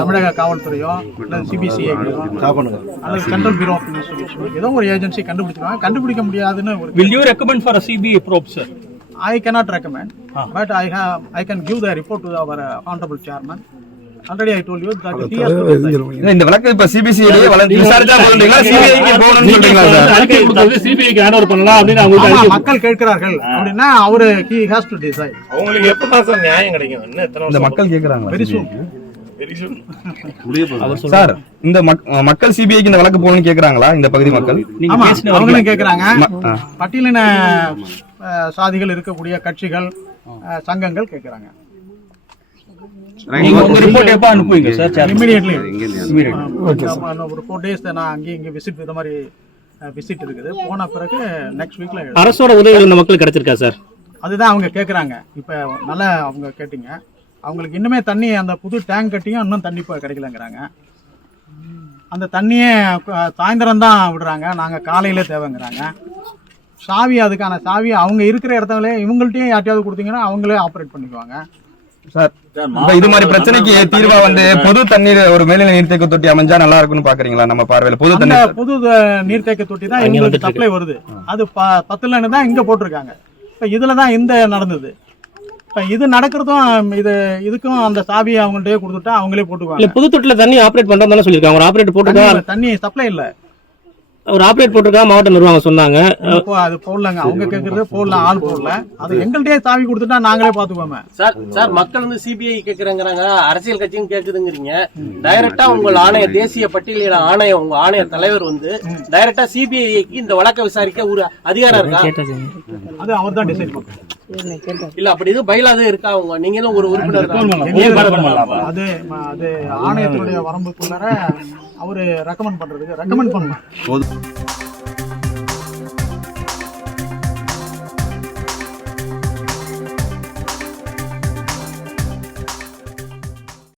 தமிழக காவல்துறையோ அல்லது சிபிசிஐடியோ அல்லது சென்ட்ரல் பியூரோ ஆஃப் இன்வெஸ்டிகேஷன் ஏதோ ஒரு ஏஜென்சி கண்டுபிடிச்சிருவாங்க. கண்டுபிடிக்க முடியாதுன்னு ஒரு Will you recommend for a CBI probe, sir? I cannot recommend, but I can give the report to our honorable chairman. Already I told you that he has to decide. இந்த வழக்கு இப்ப CBCID விசாரிச்சா போறீங்களா சிபிஐக்கு போகணும்னு சொல்றீங்களா sir? அறிக்கை கொடுத்தது சிபிஐக்கு ஹேண்ட் ஓவர் பண்ணலாம் அப்படின்னு அவங்க மக்கள் கேட்கிறார்கள் அப்படின்னா அவரு he has to decide. அவங்களுக்கு எப்பதான் சார் நியாயம் கிடைக்கும்? என்ன எத்தனை இந்த மக்கள் கேக்குறாங்க Very soon. சார் இந்த மக்கள் சிபிஐக்கு இந்த வழக்கு போகணும்னு கேக்குறாங்களா இந்த பகுதி மக்கள்? ஆமா அவங்களும் கேக்குறாங்க. பட்டியலின சாதிகள் இருக்கக்கூடிய கட்சிகள் சங்கங்கள் கேக்குறாங்க. உங்க ரிப்போர்ட் எப்ப அனுப்புவீங்க சார்? இமிடியட்லி ஒரு 4 days நான் அங்கேயும் இங்கே விசிட் இந்த மாதிரி விசிட் இருக்குது. போன பிறகு நெக்ஸ்ட் வீக்ல அரசோட உதவி இந்த மக்கள் கிடைச்சிருக்கா சார்? அதுதான் அவங்க கேட்குறாங்க. இப்போ நல்லா அவங்க கேட்டீங்க. அவங்களுக்கு இன்னுமே தண்ணி அந்த புது டேங்க் கட்டியும் இன்னும் தண்ணி இப்போ கிடைக்கலங்கிறாங்க. அந்த தண்ணியே சாயந்தரம் தான் விடுறாங்க, நாங்கள் காலையில தேவைங்கிறாங்க. சாவி அதுக்கான சாவி அவங்க இருக்கிற இடத்துல இவங்கள்ட்டையும் யார்ட்டையாவது கொடுத்தீங்கன்னா அவங்களே ஆப்ரேட் பண்ணிக்குவாங்க. சார் இப்ப இது மாதிரி பிரச்சனைக்கு தீர்வா பொது தண்ணீர் ஒரு மேல்நிலை நீர்த்தேக்க தொட்டி அமைஞ்சா நல்லா இருக்கும்னு பாக்குறீங்களா? நம்ம பார்வையில பொது தண்ணீர் பொது நீர்த்தேக்க தொட்டி தான் எங்களுக்கு சப்ளை வருது. அது 10 லைன் தான் இங்க போட்டிருக்காங்க. இப்ப இதுலதான் இந்த நடந்தது. இப்ப இது நடக்கிறதும் இதுக்கும் அந்த சாவியை அவங்கள்ட்டயே கொடுத்துட்டா அவங்களே போட்டுக்குவாங்க. புது தொட்டில தண்ணி ஆப்ரேட் பண்றதா சொல்லிருக்காங்க. ஒரு ஆப்ரேட் போட்டுருக்காங்க, தண்ணி சப்ளை இல்ல, ஒரு ஆப்ரேட் போட்டிருக்கா மாவட்ட நிர்வாகம் சொன்னாங்க. அது போடலங்க, அவங்க கேக்குறது போடலாம், ஆள் போடல. அது எங்கள்கிட்டயே சாவி கொடுத்துட்டா நாங்களே பாத்துக்குவோமே. சார் மக்கள் சிபிஐ கேக்குறாங்க, அரசியல் கட்சியும் கேக்குதுங்கிறீங்க. டைரக்டா உங்கள் ஆணைய தேசிய பட்டியலிட ஆணையம் உங்க ஆணைய தலைவர் டைரக்டா சிபிஐக்கு இந்த வழக்கை விசாரிக்க ஒரு அதிகாரம் இருக்கா? அது அவர் தான் டிசைட் பண்ணுவாங்க. இல்ல அப்படி இது பயிலாதே இருக்கா? உங்க நீங்களும் ஒரு உறுப்பினர். அது ஆணையத்தினுடைய வரம்புக்குள்ளார அவரு ரெக்கமெண்ட் பண்றதுக்கு ரெக்கமெண்ட் பண்ணலாம்.